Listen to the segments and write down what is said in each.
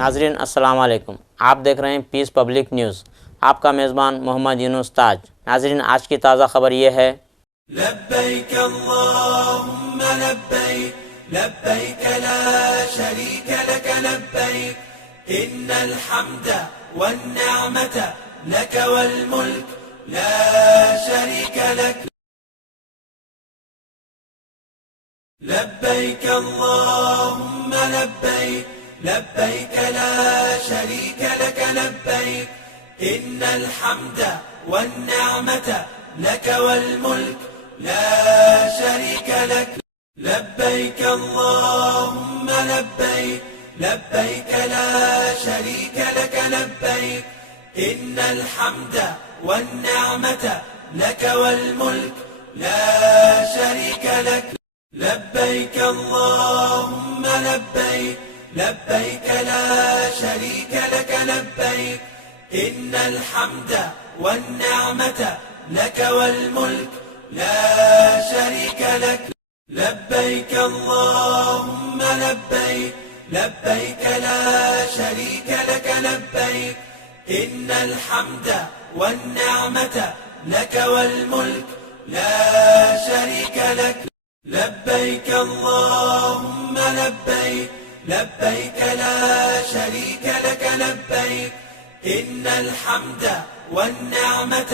नाजरीन अस्सलाम वालेकुम। आप देख रहे हैं पीस पब्लिक न्यूज़। आपका मेज़बान मोहम्मद यूनुस ताज। नाजरीन आज की ताज़ा खबर ये है, लब्बैक अल्लाहुम्मा लब्बैक लब्बैक ला शरीक लक लब्बैक इन्नल हम्द वन निअमत लक वल मुल्क ला शरीक लक लब्बैक अल्लाहुम्मा लब्बैक लब्बैक ला शरीक लक लब्बैक इन्नल हम्द वन निअमत लक वल मुल्क ला शरीक लक लब्बैक अल्लाहुम्मा लब्बैक लब्बैक ला शरीक लक लब्बैक इन्नल हम्द वन निअमत लक वल मुल्क ला शरीक लक लब्बैक अल्लाहुम्मा लब्बैक लब्बैक ला शरीक लक लब्बैक इन्नल हम्द वन निअमत लक वल मुल्क ला शरीक लक लब्बैक अल्लाहुम्मा लब्बैक लब्बैक ला शरीक लक लब्बैक इन्नल हम्द वन निअमत लक वल मुल्क ला शरीक लक लब्बैक अल्लाहुम्मा लब्बैक लब्बैक ला शरीक लक लब्बैक इन्नल हम्द वन निअमत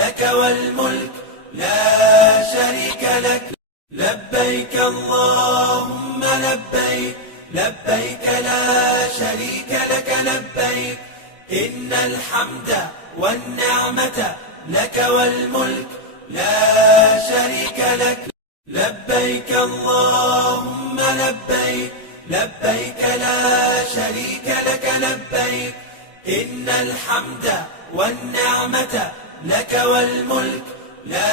लक वल मुल्क ला शरीक लक लब्बैक अल्लाहुम्मा लब्बैक लब्बैक ला शरीक लक लब्बैक इन्नल हम्द वन निअमत लक वल मुल्क ला शरीक लक लब्बैक अल्लाहुम्मा लब्बैक लब्बैक ला शरीक लक लब्बैक इन्नल हम्द वन निअमत लक वल मुल्क ला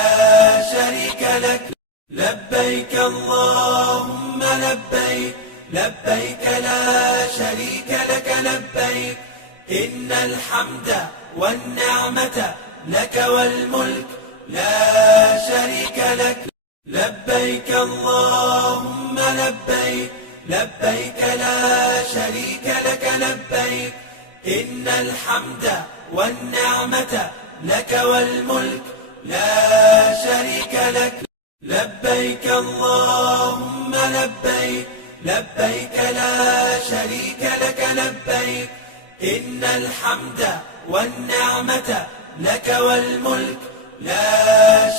शरीक लक लब्बैक अल्लाहुम्मा लब्बैक लब्बैक ला शरीक लक लब्बैक इन्नल हम्द वन निअमत लक वल मुल्क ला शरीक लक लब्बैक अल्लाहुम्मा लब्बैक लब्बैक ला शरीक लक लब्बैक इन्नल हम्द वन निअमत लक वल मुल्क ला शरीक लक लब्बैक अल्लाहुम्मा लब्बैक लब्बैक ला शरीक लक लब्बैक इन्नल हम्द वन निअमत लक वल मुल्क ला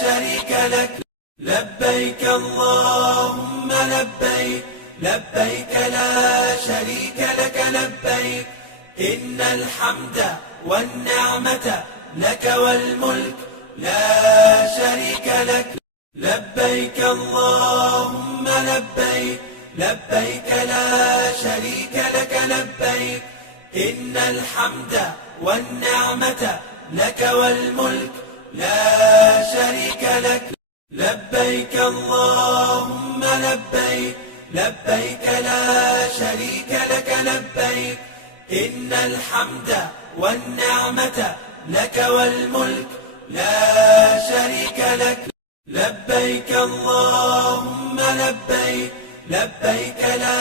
शरीक लक लब्बैक अल्लाहुम्मा लब्बैक लब्बैक ला शरीक लक लब्बैक इन्नल हम्द वन निअमत लक वल मुल्क ला शरीक लक लब्बैक अल्लाहुम्मा लब्बैक लब्बैक ला शरीक लक लब्बैक इन्नल हम्द वन निअमत लक वल मुल्क ला शरीक लक लब्बैक अल्लाहुम्मा लब्बैक लब्बैक ला शरीक लक लब्बैक इन्नल हम्द वन निअमत लक वल मुल्क ला शरीक लक लब्बैक अल्लाहुम्मा लब्बैक लब्बैक ला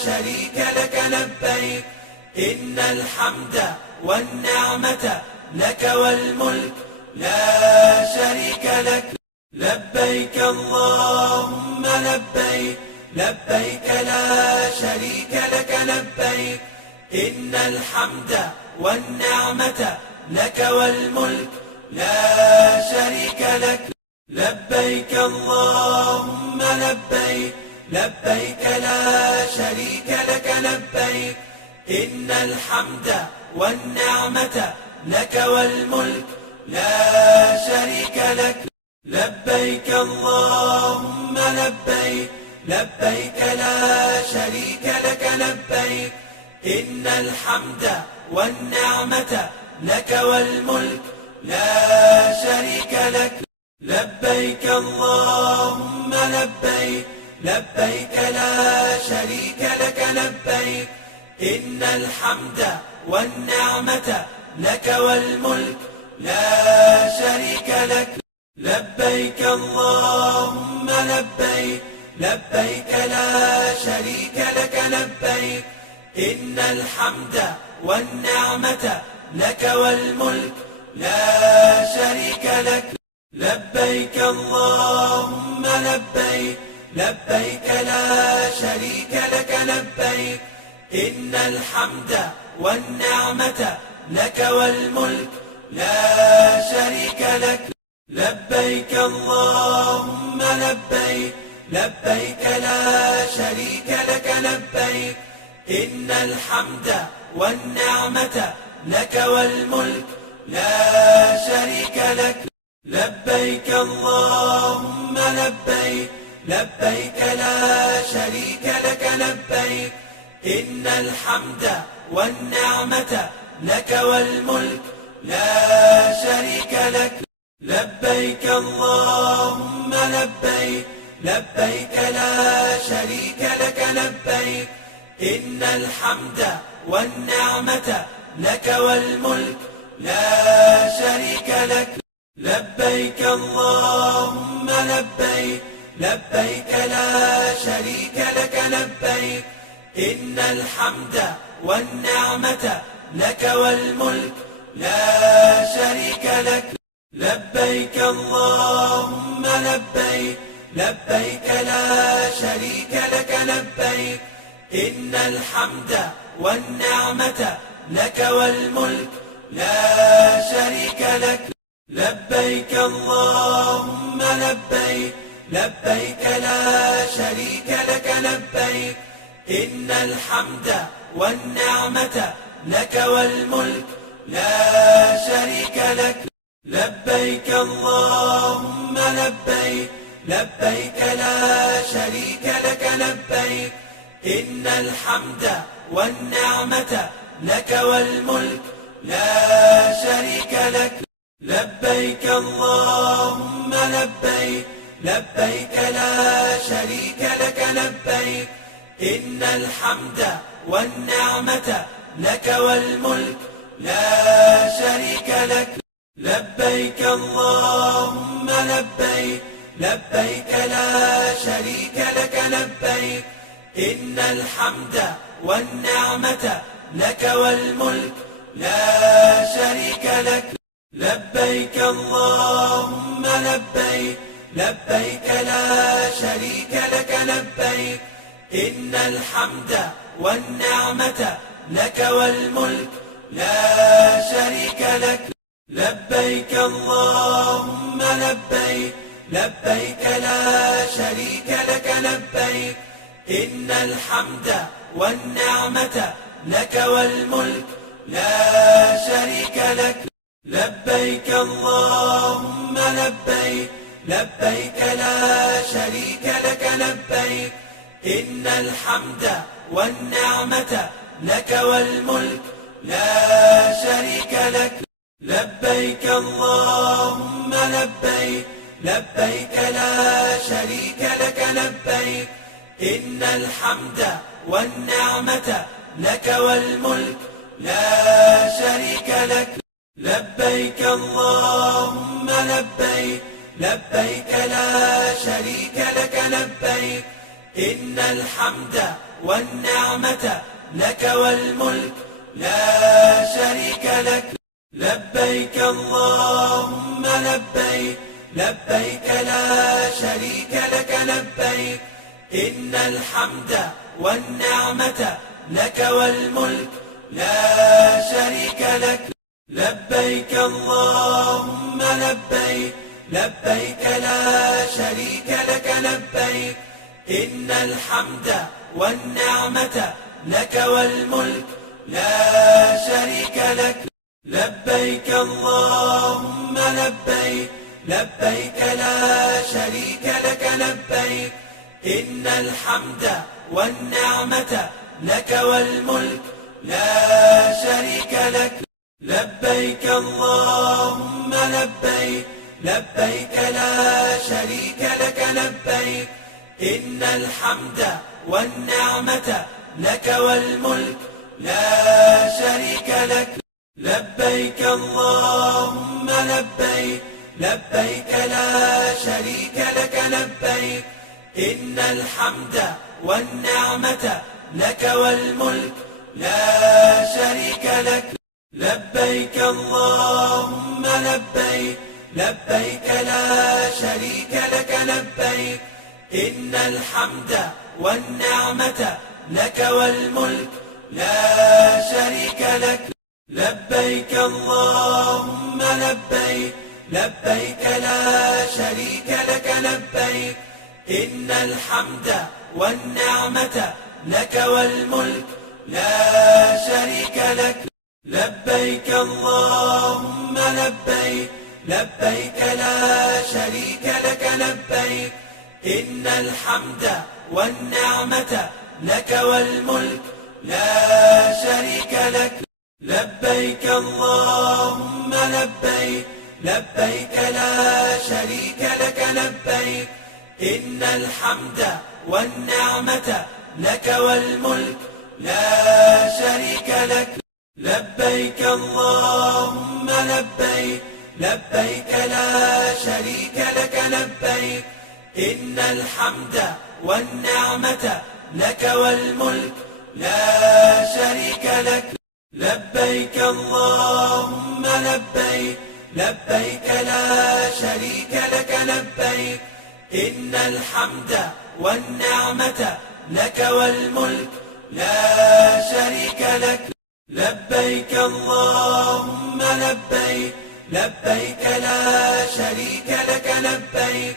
शरीक लक लब्बैक इन्नल हम्द वन निअमत लक वल मुल्क ला शरीक लक लब्बैक अल्लाहुम्मा लब्बैक लब्बैक ला शरीक लक लब्बैक इन्नल हम्द वन निअमत लक वल मुल्क ला शरीक लक लब्बैक अल्लाहुम्मा लब्बैक लब्बैक ला शरीक लक लब्बैक इन्नल हम्द वन निअमत लक वल मुल्क ला शरीक लक लब्बैक अल्लाहुम्मा लब्बैक लब्बैक ला शरीक लक लब्बैक इन्नल हम्द वन निअमत लक वल मुल्क ला शरीक लक लब्बैक अल्लाहुम्मा लब्बैक लब्बैक ला शरीक लक लब्बैक इन्नल हम्द वन निअमत लक वल मुल्क ला शरीक लक लब्बैक अल्लाहुम्मा लब्बैक लब्बैक ला शरीक लक लब्बैक إن الحمد والنعمة لك والملك لا شريك لك لبيك اللهم لبيك لبيك لا شريك لك لبيك إن الحمد والنعمة لك والملك لا شريك لك لبيك اللهم لبيك لبيك لا شريك لك لبيك إن الحمد والنعمة لك والملك لا شريك لك لبيك اللهم لبيك لبيك لا شريك لك لبيك إن الحمد والنعمة لك والملك لا شريك لك لبيك اللهم لبيك لبيك لا شريك لك لبيك إن الحمد والنعمة لك والملك لا شريك لك لبيك اللهم لبيك لبيك لا شريك لك لبيك إن الحمد والنعمة لك والملك لا شريك لك لبيك اللهم لبيك لبيك لا شريك لك لبيك إن الحمد والنعمة لك والملك لا شريك لك لبيك اللهم لبيك لبيك لا شريك لك لبيك إن الحمد والنعمة لك والملك لا شريك لك لبيك اللهم لبيك لبيك لا شريك لك لبيك إن الحمد والنعمة لك والملك لا شريك لك لبيك اللهم لبيك لبيك لا شريك لك لبيك إن الحمد والنعمة لك والملك لا شريك لك لبيك اللهم لبيك لبيك لا شريك لك لبيك إن الحمد والنعمة لك والملك لا شريك لك لبيك اللهم لبيك لبيك لا شريك لك لبيك إن الحمد والنعمة لك والملك لا شريك لك لبيك اللهم لبيك لبيك لا شريك لك لبيك إن الحمد والنعمة لك والملك لا شريك لك لبيك اللهم لبيك لبيك لا شريك لك لبيك إن الحمد والنعمة لك والملك لا شريك لك لبيك اللهم لبيك لبيك لا شريك لك لبيك إن الحمد والنعمة لك والملك لا شريك لك لبيك اللهم لبيك لبيك لا شريك لك لبيك إن الحمد والنعمة لك والملك لا شريك لك لبيك اللهم لبيك لبيك لا شريك لك لبيك إن الحمد والنعمة لك والملك لا شريك لك لبيك اللهم لبيك لبيك لا شريك لك لبيك إن الحمد والنعمة لك والملك لا شريك لك لبيك اللهم لبيك لبيك لا شريك لك لبيك إن الحمد والنعمة لك والملك لا شريك لك لبيك اللهم لبيك لبيك لا شريك لك لبيك إن الحمد والنعمة لك والملك لا شريك لك لبيك اللهم لبيك لبيك لا شريك لك لبيك إن الحمد والنعمة لك والملك لا شريك لك. لبيك اللهم لبيك، لبيك لا شريك لك لبيك. إن الحمد والنعمة لك والملك لا شريك لك. لبيك اللهم لبيك، لبيك لا شريك لك لبيك. إن الحمد والنعمة لك والملك لا شريك لك. لبيك اللهم لبيك، لبيك لا شريك لك لبيك. إن الحمد والنعمة لك والملك لا شريك لك. لبيك اللهم لبيك، لبيك لا شريك لك لبيك. إن الحمد والنعمة لك والملك لا شريك لك. لبيك اللهم لبيك، لبيك لا شريك لك لبيك. إن الحمد والنعمة لك والملك لا شريك لك. لبيك اللهم لبيك، لبيك لا شريك لك لبيك. إن الحمد والنعمة لك والملك لا شريك لك. لبيك اللهم لبيك، لبيك لا شريك لك لبيك.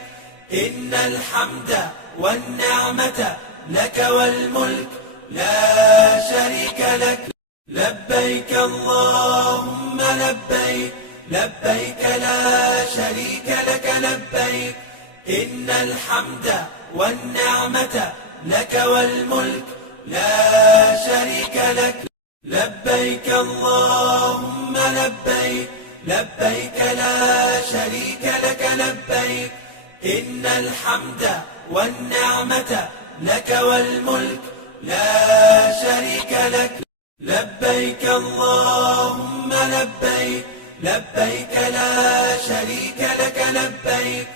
إن الحمد والنعمة لك والملك لا شريك لك. لبيك اللهم لبيك، لبيك لا شريك لك لبيك. إن الحمد والنعمة لك والملك لا شريك لك. لبيك اللهم لبيك، لبيك لا شريك لك لبيك. إن الحمد والنعمة لك والملك لا شريك لك. لبيك اللهم لبيك، لبيك لا شريك لك لبيك.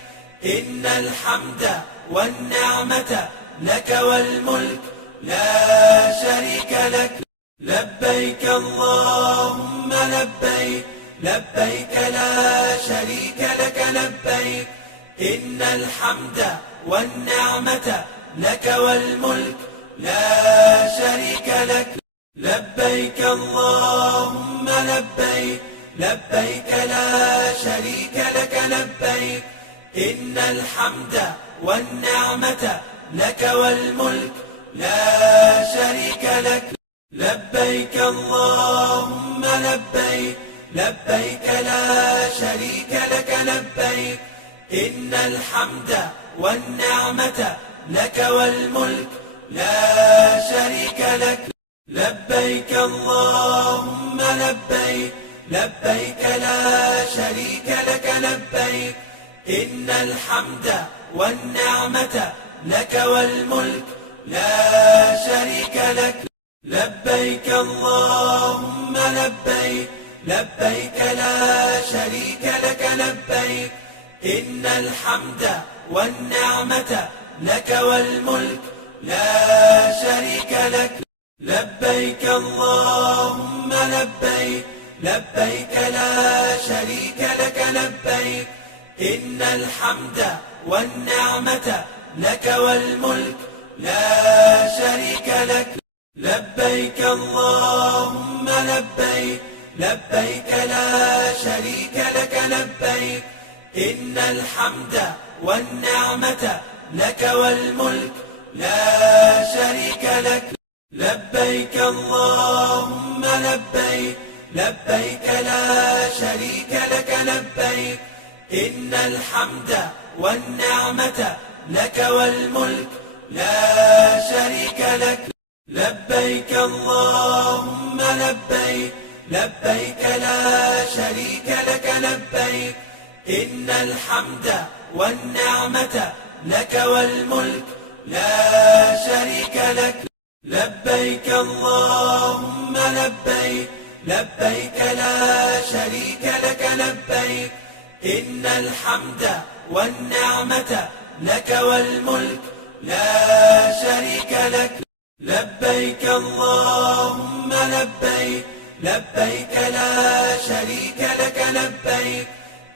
إن الحمد والنعمة لك والملك لا شريك لك. لبيك اللهم لبيك، لبيك لا شريك لك لبيك. إن الحمد والنعمة لك والملك لا شريك لك. لبيك اللهم لبيك، لبيك لا شريك لك لبيك. إن الحمد والنعمة لك والملك لا شريك لك. لبيك اللهم لبيك، لبيك لا شريك لك لبيك. إن الحمد والنعمة لك والملك لا شريك لك. لبيك اللهم لبيك، لبيك لا شريك لك لبيك. إن الحمد والنعمة لك والملك لا شريك لك. لبيك اللهم لبيك، لبيك لا شريك لك لبيك. إن الحمد والنعمة لك والملك لا شريك لك. لبيك اللهم لبيك، لبيك لا شريك لك لبيك. إن الحمد والنعمة لك والملك لا شريك لك. لبيك اللهم لبيك، لبيك لا شريك لك لبيك. إن الحمد والنعمة لك والملك لا شريك لك. لبيك اللهم لبيك، لبيك لا شريك لك لبيك. إن الحمد والنعمة لك والملك لا شريك لك. لبيك اللهم لبيك، لبيك لا شريك لك لبيك. إن الحمد والنعمة لك والملك لا شريك لك. لبيك اللهم لبيك، لبيك لا شريك لك لبيك. إن الحمد والنعمة لك والملك لا شريك لك. لبيك اللهم لبيك لبيك لا شريك لك لبيك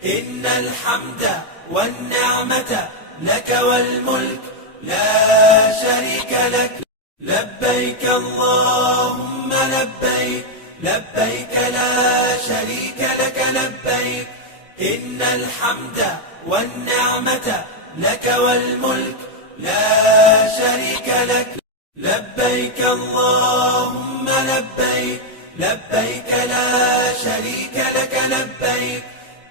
إن الحمد والنعمة لك والملك لا شريك لك لبيك اللهم لبيك لبيك لا شريك لك لبيك إن الحمد والنعمة لك والملك لا شريك لك لبيك اللهم لبيك لبيك لا شريك لك لبيك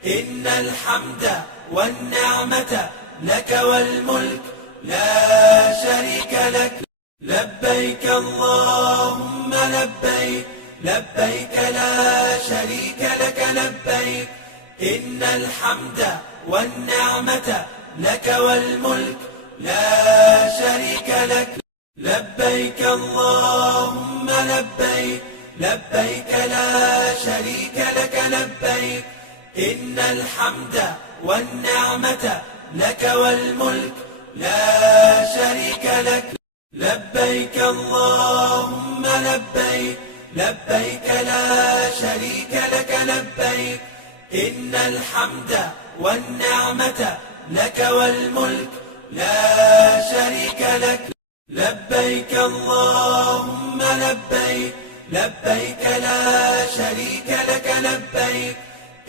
إن الحمد والنعمة لك والملك لا شريك لك لبيك اللهم لبيك لبيك لا شريك لك لبيك إن الحمد والنعمة لك والملك لا شريك لك لبيك اللهم لبيك لبيك لا شريك لك لبيك إن الحمد والنعمة لك والملك لا شريك لك لبيك اللهم لبيك لبيك لا شريك لك لبيك إن الحمد والنعمة لك والملك لا شريك لك لبيك اللهم لبيك لبيك لا شريك لك لبيك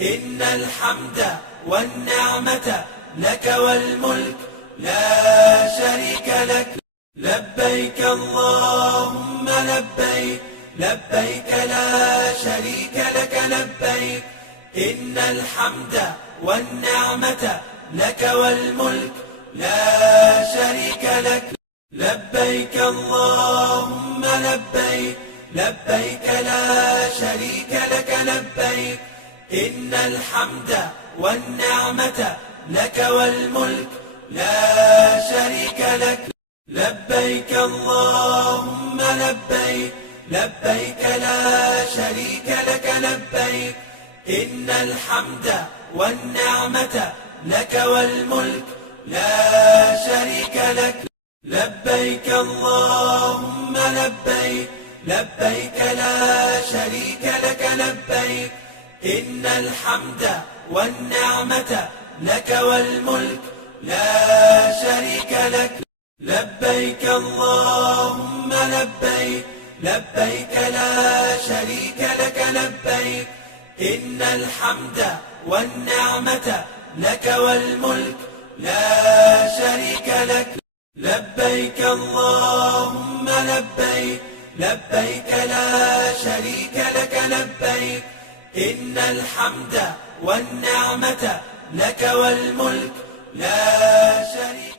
إن الحمد والنعمة لك والملك لا شريك لك لبيك اللهم لبيك لبيك لا شريك لك لبيك إن الحمد والنعمة لك والملك لا شريك لك لبيك اللهم لبيك لبيك لا شريك لك لبيك إن الحمد والنعمة لك والملك لا شريك لك لبيك اللهم لبيك لبيك لا شريك لك لبيك إن الحمد والنعمة لك والملك لا شريك لك لبيك اللهم لبيك لبيك لا شريك لك لبيك إن الحمد والنعمة لك والملك لا شريك لك لبيك اللهم لبيك لبيك لا شريك لك لبيك إن الحمد والنعمة لك والملك لا شريك لك لبيك اللهم لبيك لبيك لا شريك لك لبيك إن الحمد والنعمة لك والملك لا شريك